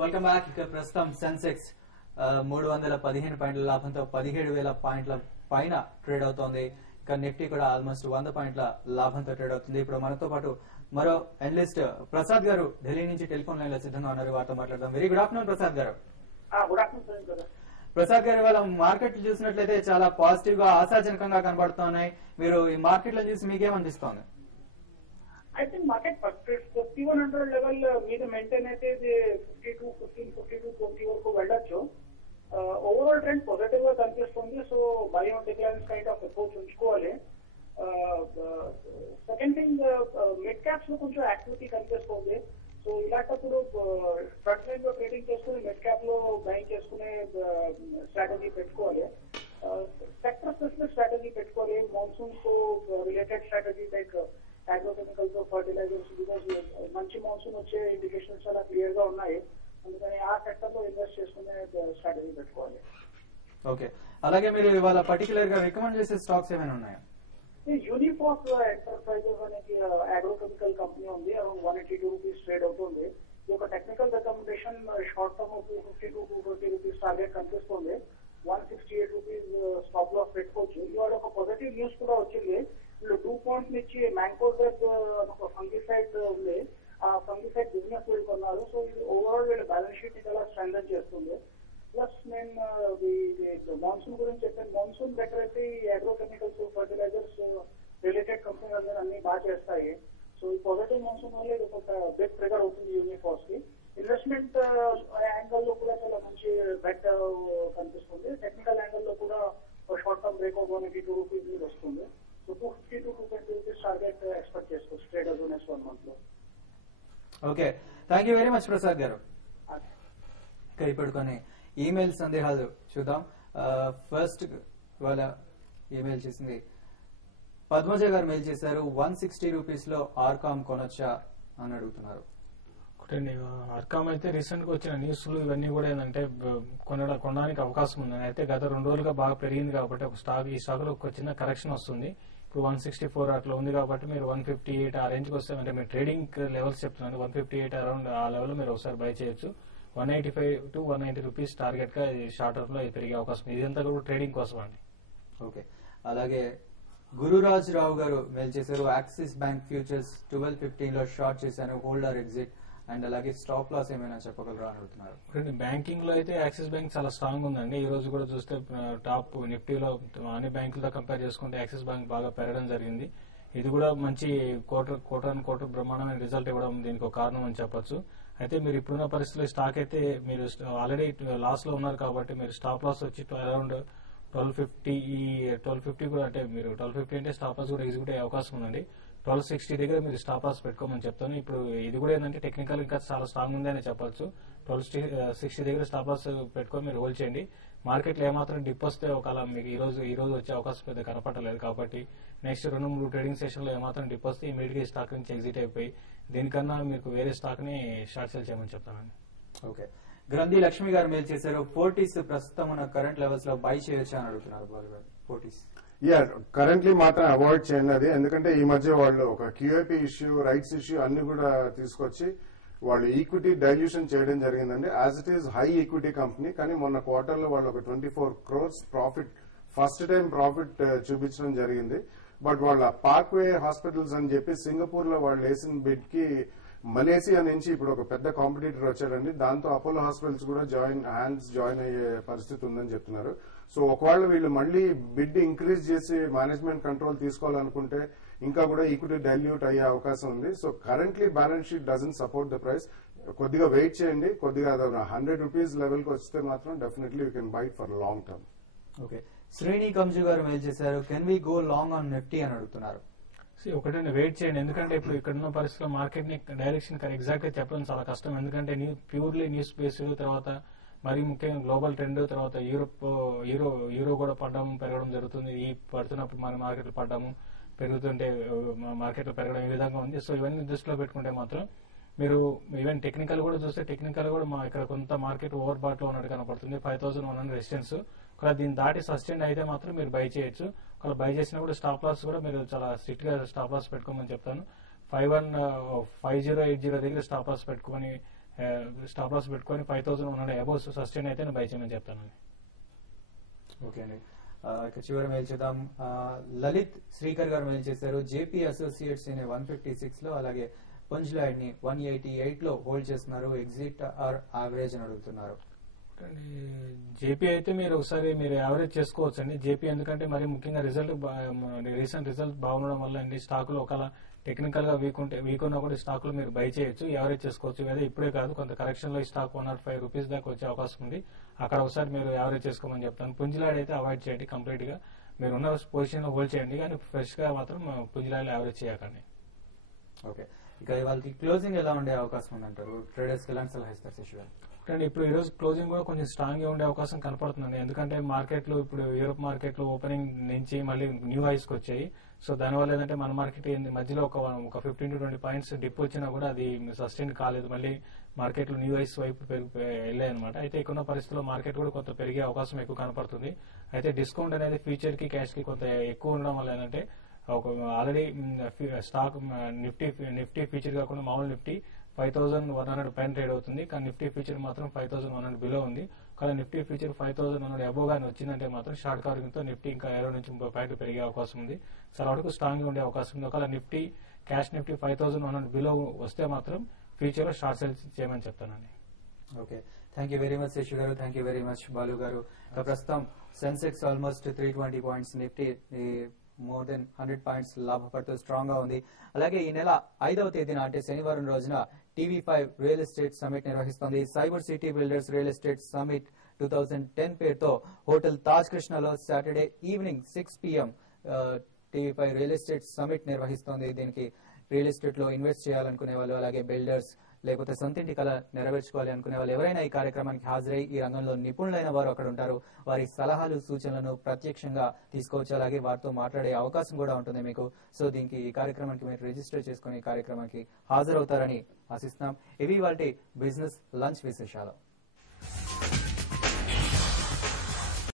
Welcome back. ఇక ప్రస్తుతం సెన్సెక్స్ 315 పాయింట్ల లాభంతో 17,000 పాయింట్ల పైన ట్రేడ్ అవుతోంది. ఇక నిఫ్టీ కూడా ఆల్మోస్ట్ 100 పాయింట్ల లాభంతో ట్రేడ్ అవుతుంది. ఇప్పుడు మనతో పాటు మరో అనలిస్ట్ ప్రసాద్ గారు ఢిల్లీ నుంచి టెలిఫోన్ లైన్ లో సిద్ధంగా ఉన్నారు. వారితో మాట్లాడదాం. వెరీ గుడ్ ఆఫ్టర్నూన్ ప్రసాద్ గారు. ప్రసాద్ గారు, ఇవాళ మార్కెట్లు చూసినట్లయితే చాలా పాజిటివ్ గా ఆశాజనకంగా కనబడుతున్నాయి. మీరు ఈ మార్కెట్ లో చూసి మీకేమనిపిస్తోంది? I think market 5100 level మీద మెయింటైన్ అయితే 52 వరకు వెళ్ళొచ్చు. ఓవరాల్ ట్రెండ్ పాజిటివ్ గా కనిపిస్తుంది. So by on declines kind of approach ఉంచుకోవాలి. సెకండ్ థింగ్, మిడ్ క్యాప్స్ లో కొంచెం యాక్టివిటీ కనిపిస్తుంది. సో ఇలాంటప్పుడు ఫ్రంట్ లైన్ లో ట్రేడింగ్ చేసుకుని మిడ్ క్యాప్ లో బయింగ్ చేసుకునే స్ట్రాటజీ పెట్టుకోవాలి. సెక్టర్ స్పెసిఫిక్ స్ట్రాటజీ పెట్టుకోవాలి. మాన్సూన్ కు related strategy like agrochemicals, fertilizers, because మంచి మాన్సూన్ వచ్చే ఇండికేషన్స్ చాలా క్లియర్ గా ఉన్నాయి. అందుకని ఆ సెక్టర్ లో ఇన్వెస్ట్ చేసుకునే స్ట్రాటజీ పెట్టుకోవాలి. ఓకే, అలాగే మీరు ఇవాళ పర్టికులర్ గా రికమెండ్ చేసే స్టాక్స్ ఏమైనా ఉన్నాయా? యూనిఫాక్ ఎంటర్ప్రైజెస్ అనేది అగ్రోకెమికల్ కంపెనీ ఉంది. అరౌండ్ 182 రూపీస్ ట్రేడ్ అవుతుంది. ఈ యొక్క technical recommendation short term 250 to 230 rupees target కనిపిస్తుంది. 168 రూపీస్ స్టాప్ లాస్ పెట్టుకోవచ్చు. ఇవాళ ఒక పాజిటివ్ న్యూస్ కూడా వచ్చింది. వీళ్ళు 2 పాయింట్స్ నుంచి మ్యాంకోజెబ్ ఒక ఫంగిసైడ్ ఉంది. ఆ ఫంగిసైడ్ బిజినెస్ వీళ్ళు కొన్నారు. సో ఇది ఓవరాల్ వీళ్ళ బ్యాలెన్స్ షీట్ ని చాలా స్ట్రెంథెన్ చేస్తుంది. ప్లస్ నేను మాన్సూన్ గురించి చెప్పాను. మాన్సూన్ బెటర్ అయితే ఈ అగ్రోకెమికల్స్, ఫర్టిలైజర్స్ రిలేటెడ్ కంపెనీలు అన్ని బాగా చేస్తాయి. సో ఈ పాజిటివ్ మాన్సూన్ వల్ల ఇది ఒక బిగ్ ట్రిగర్ అవుతుంది యూనిఫాస్ కి. ఇన్వెస్ట్మెంట్ యాంగిల్ లో కూడా చాలా మంచి బెట్ కనిపిస్తుంది. టెక్నికల్ యాంగిల్ లో కూడా షార్ట్ టర్మ్ బ్రేక్అవుట్ 182 రూపీస్ మీద వస్తుంది. So 250 to 220 rupees target expect చేసుకోవచ్చు ట్రేడర్స్ నెక్స్ట్ 1 మంత్ లో. Okay, thank you very much Prasad గారు. ఇప్పుడు కొన్ని ఈమెయిల్ సందేహాలు చూద్దాం. ఫస్ట్ వాళ్ళ ఈమెయిల్ చేసింది పద్మజ గారు మెయిల్ చేశారు. 160 రూపీస్ లో ఆర్కామ్ కొనొచ్చా అని అడుగుతున్నారు. ఆర్కామ్ అయితే రీసెంట్ గా వచ్చిన న్యూస్లు ఇవన్నీ కూడా ఏంటంటే కొనడానికి అవకాశం ఉంది. అయితే గత 2 రోజులుగా బాగా పెరిగింది కాబట్టి ఒక స్టాక్ ఈ స్టాక్ లో ఒక చిన్న కరెక్షన్ వస్తుంది. ఇప్పుడు 164 అట్లా ఉంది కాబట్టి మీరు 158 ఆ రేంజ్ కి వస్తే అంటే మీరు ట్రేడింగ్ లెవెల్స్ చెప్తున్నాను. 158 అరౌండ్ ఆ లెవెల్ మీరు ఒకసారి బై చేయొచ్చు. 185 to 190 రూపీస్ టార్గెట్ గా షార్ట్ టర్మ్ లో పెరిగే అవకాశం. ఇదంతా కూడా ట్రేడింగ్ కోసం అండి. ఓకే, అలాగే గురురాజ్ రావు గారు మెయిల్ చేశారు. యాక్సిస్ బ్యాంక్ ఫ్యూచర్స్ 12:15 లో షార్ట్ చేశాను, హోల్డర్ ఎగ్జిట్ అండ్ అలాగే స్టాప్ లాస్ ఏమైనా చెప్పగలరా అని అడుగుతున్నారు. బ్యాంకింగ్ లో అయితే యాక్సిస్ బ్యాంక్ చాలా స్ట్రాంగ్ ఉందండి. ఈ రోజు కూడా చూస్తే టాప్ నిఫ్టీలో అన్ని బ్యాంకులతో కంపేర్ చేసుకుంటే యాక్సిస్ బ్యాంక్ బాగా పెరగడం జరిగింది. ఇది కూడా మంచి క్వార్టర్ బ్రహ్మాండమైన రిజల్ట్ ఇవ్వడం దీనికి ఒక కారణం అని చెప్పొచ్చు. అయితే మీరు ఇప్పుడున్న పరిస్థితుల్లో స్టాక్ అయితే మీరు ఆల్రెడీ లాస్ లో ఉన్నారు కాబట్టి మీరు స్టాప్ లాస్ వచ్చి అరౌండ్ 1250 కూడా అంటే మీరు 1250 అంటే స్టాప్ లాస్ కూడా ఎగ్జిక్యూట్ అయ్యే అవకాశం ఉందండి. 1260 దగ్గర మీరు స్టాప్ లాస్ పెట్టుకోమని చెప్తాను. ఇప్పుడు ఇది కూడా ఏంటంటే టెక్నికల్ ఇంకా చాలా స్ట్రాంగ్ ఉంది అని చెప్పొచ్చు. 1260 దగ్గర స్టాప్ లాస్ పెట్టుకొని మీరు హోల్డ్ చేయండి. మార్కెట్ లో ఏమాత్రం డిప్ వస్తే ఒకవేళ మీకు ఈ రోజు వచ్చే అవకాశం పెద్ద కనపడలేదు కాబట్టి నెక్స్ట్ 2-3 ట్రేడింగ్ సెషన్ లో ఏమాత్రం డిప్ వస్తే ఇమీడియట్ గా స్టాక్ నుంచి ఎగ్జిట్ అయిపోయి దీనికన్నా మీకు వేరే స్టాక్ ని షార్ట్ సేల్ చేయమని చెప్తానండి. ఓకే, గ్రంథి లక్ష్మి గారు మెయిల్ చేశారు. ఫోర్టీస్ ప్రస్తుతం ఉన్న కరెంట్ లెవెల్స్ లో బై చేయొచ్చా అని అడుగుతున్నారు. ఫోర్టీస్ కరెంట్లీ మాత్రం అవాయిడ్ చేయండి అది. ఎందుకంటే ఈ మధ్య వాళ్ళు ఒక క్యూఐపీ ఇష్యూ, రైట్స్ ఇష్యూ అన్ని కూడా తీసుకొచ్చి వాళ్ళు ఈక్విటీ డైల్యూషన్ చేయడం జరిగిందండి. As it is high equity company, కానీ మొన్న క్వార్టర్ లో వాళ్ళు ఒక 24 crores profit first time profit చూపించడం జరిగింది. బట్ వాళ్ళ పార్క్వే హాస్పిటల్స్ అని చెప్పి సింగపూర్ లో వాళ్ళు వేసిన బిడ్ కి మలేసియా నుంచి ఇప్పుడు ఒక పెద్ద కాంపిటీటర్ వచ్చారండి. దాంతో అపోలో హాస్పిటల్స్ కూడా జాయిన్ అయ్యే పరిస్థితి ఉందని చెప్తున్నారు. సో ఒకవేళ వీళ్ళు మళ్ళీ బిడ్ ఇంక్రీజ్ చేసి మేనేజ్మెంట్ కంట్రోల్ తీసుకోవాలనుకుంటే ఇంకా కూడా ఈక్విటీ డైల్యూట్ అయ్యే అవకాశం ఉంది. So currently balance sheet doesn't support the price. కొద్దిగా వెయిట్ చేయండి. కొద్దిగా 100 రూపీస్ లెవెల్ కి వస్తే మాత్రం definitely you can buy for long term. Okay, Shreni Kanju గారు మెయిల్ చేశారు. Can we go long on Nifty అని అడుగుతున్నారు. ఒకటే వెయిట్ చేయండి. ఎందుకంటే ఇప్పుడు ఇక్కడ ఉన్న పరిస్థితుల్లో మార్కెట్ ని డైరెక్షన్ ఎగ్జాక్ట్ గా చెప్పడం చాలా కష్టం. ఎందుకంటే ప్యూర్లీ న్యూస్ బేస్డ్, తర్వాత మరి ముఖ్యంగా గ్లోబల్ ట్రెండ్, తర్వాత యూరో కూడా పడడం పెరగడం జరుగుతుంది. ఈ పడుతున్నప్పుడు మన మార్కెట్లు పడ్డము పెరుగుతుంటే మార్కెట్లు పెరగడం ఈ విధంగా ఉంది. సో ఇవన్నీ దృష్టిలో పెట్టుకుంటే మాత్రం మీరు ఈవెన్ టెక్నికల్ కూడా చూస్తే టెక్నికల్ కూడా ఇక్కడ కొంత మార్కెట్ ఓవర్ బాట్ లో ఉన్నట్టు కనపడుతుంది. 5100 రెసిస్టెన్స్. ఒకవేళ దీన్ని దాటి సస్టైన్ అయితే మాత్రం మీరు బై చేయొచ్చు. ఒకవేళ బై చేసినా కూడా స్టాప్ లాస్ కూడా మీరు చాలా స్ట్రిక్ట్ గా స్టాప్ లాస్ పెట్టుకోమని చెప్తాను. 5080 దగ్గర స్టాప్ లాస్ పెట్టుకుని స్టాప్ లాస్ పెట్టుకొని 5,100 అబౌవ్ సస్టైన్ అయితే నేను బై చేయమని చెప్తానండి. ఓకే అండి. ఇక చివరి మెయిల్ చూద్దాం. లలిత్ శ్రీకర్ గారు మెయిల్ చేశారు. జేపీ అసోసియేట్స్ ని 156 లో అలాగే పంజ్లాయిడ్ ని 188 లో హోల్డ్ చేస్తున్నారు. ఎగ్జిట్ ఆర్ యావరేజ్ అని అడుగుతున్నారు. జేపీ అయితే మీరు ఒకసారి మీరు యావరేజ్ చేసుకోవచ్చు అండి. జేపీ ఎందుకంటే మరి ముఖ్యంగా రీసెంట్ రిజల్ట్ బాగుండడం వల్ల అండి స్టాకులు ఒకవేళ టెక్నికల్ గా వీక్ ఉన్నా కూడా స్టాకులు మీరు బై చేయొచ్చు, యావరేజ్ చేసుకోవచ్చు. లేదా ఇప్పుడే కాదు, కొంత కరెక్షన్ లో ఈ స్టాక్ 105 రూపీస్ దాకా వచ్చే అవకాశం ఉంది. అక్కడ ఒకసారి మీరు యావరేజ్ చేసుకోమని చెప్తాను. పుంజిలాడ్ అయితే అవాయిడ్ చేయండి, కంప్లీట్ గా మీరు ఉన్న పొజిషన్ లో హోల్డ్ చేయండి, కానీ ఫ్రెష్ గా మాత్రం పుంజిలాడ్ యావరేజ్ చేయకండి. ఓకే, ఇక వాళ్ళకి క్లోజింగ్ ఎలా ఉండే అవకాశం ఉందంటారు? ట్రేడర్స్ కి ఎలాంటి సలహా ఇస్తారు శశి గారు? అంటే ఇప్పుడు ఈ రోజు క్లోజింగ్ కూడా కొంచెం స్ట్రాంగ్ గా ఉండే అవకాశం కనపడుతుందండి. ఎందుకంటే మార్కెట్లు ఇప్పుడు యూరోప్ మార్కెట్లు ఓపెనింగ్ నుంచి మళ్ళీ న్యూ హైస్ కి వచ్చాయి. సో దానివల్ల ఏంటంటే మన మార్కెట్ మధ్యలో ఒక 15 to 20 పాయింట్స్ డిప్ వచ్చినా కూడా అది సస్టైన్ కాలేదు. మళ్ళీ మార్కెట్లు న్యూ హైస్ వైపు వెళ్ళాయి అనమాట. అయితే ఇక్కడ పరిస్థితుల్లో మార్కెట్ కూడా కొంత పెరిగే అవకాశం ఎక్కువ కనపడుతుంది. అయితే డిస్కౌంట్ అనేది ఫ్యూచర్ కి క్యాష్ కి కొంత ఎక్కువ ఉండడం వల్ల ఏంటంటే ఒక ఆల్రెడీ స్టాక్ నిఫ్టీ ఫ్యూచర్ కాకుండా మామూలు నిఫ్టీ 5,100 పైన ట్రేడ్ అవుతుంది. కానీ నిఫ్టీ ఫ్యూచర్ మాత్రం 5,100 బిలో ఉంది. కానీ నిఫ్టీ ఫ్యూచర్ 5,100 అబోవ్ గానీ వచ్చిందంటే మాత్రం షార్ట్ కవరింగ్ తో నిఫ్టీ ఇంకా 20 నుంచి 30 పాయింట్లు పెరిగే అవకాశం ఉంది. చాలా వరకు స్ట్రాంగ్ గా ఉండే అవకాశం ఉంది. ఒకవేళ నిఫ్టీ క్యాష్ నిఫ్టీ 5,100 బిలో వస్తే మాత్రం ఫ్యూచర్ లో షార్ట్ సేల్స్ చేయమని చెప్తానండి. Okay, thank you very much Shashi గారు. Thank you very much Balu గారు. ప్రస్తుతం Sensex almost 320 points, Nifty more than 100 points లాభపడుతూ స్ట్రాంగ్ గా ఉంది. అలాగే ఈ నెల 5వ తేదీన అంటే శనివారం రోజున టీవీ5 రియల్ ఎస్టేట్ సమిట్ నిర్వహిస్తోంది. Cyber city builders real estate summit 2010 పేరుతో హోటల్ తాజ్ కృష్ణలో Saturday evening 6 PM TV5 real estate summit నిర్వహిస్తోంది. దీనికి రియల్ ఎస్టేట్ లో ఇన్వెస్ట్ చేయాలనుకునే వాళ్ళు, అలాగే బిల్డర్స్ లేకపోతే సొంతింటి కళ నెరవేర్చుకోవాలి అనుకునే వాళ్ళు ఎవరైనా ఈ కార్యక్రమానికి హాజరై ఈ రంగంలో నిపుణులైన వారు అక్కడ ఉంటారు. వారి సలహాలు సూచనలను ప్రత్యక్షంగా తీసుకోవచ్చు. అలాగే వారితో మాట్లాడే అవకాశం కూడా ఉంటుంది మీకు. సో దీనికి ఈ కార్యక్రమానికి మీరు రిజిస్టర్ చేసుకుని ఈ కార్యక్రమానికి హాజరవుతారని ఆశిస్తున్నాం. ఇవి వాటి బిజినెస్ లంచ్ విశేషాలు.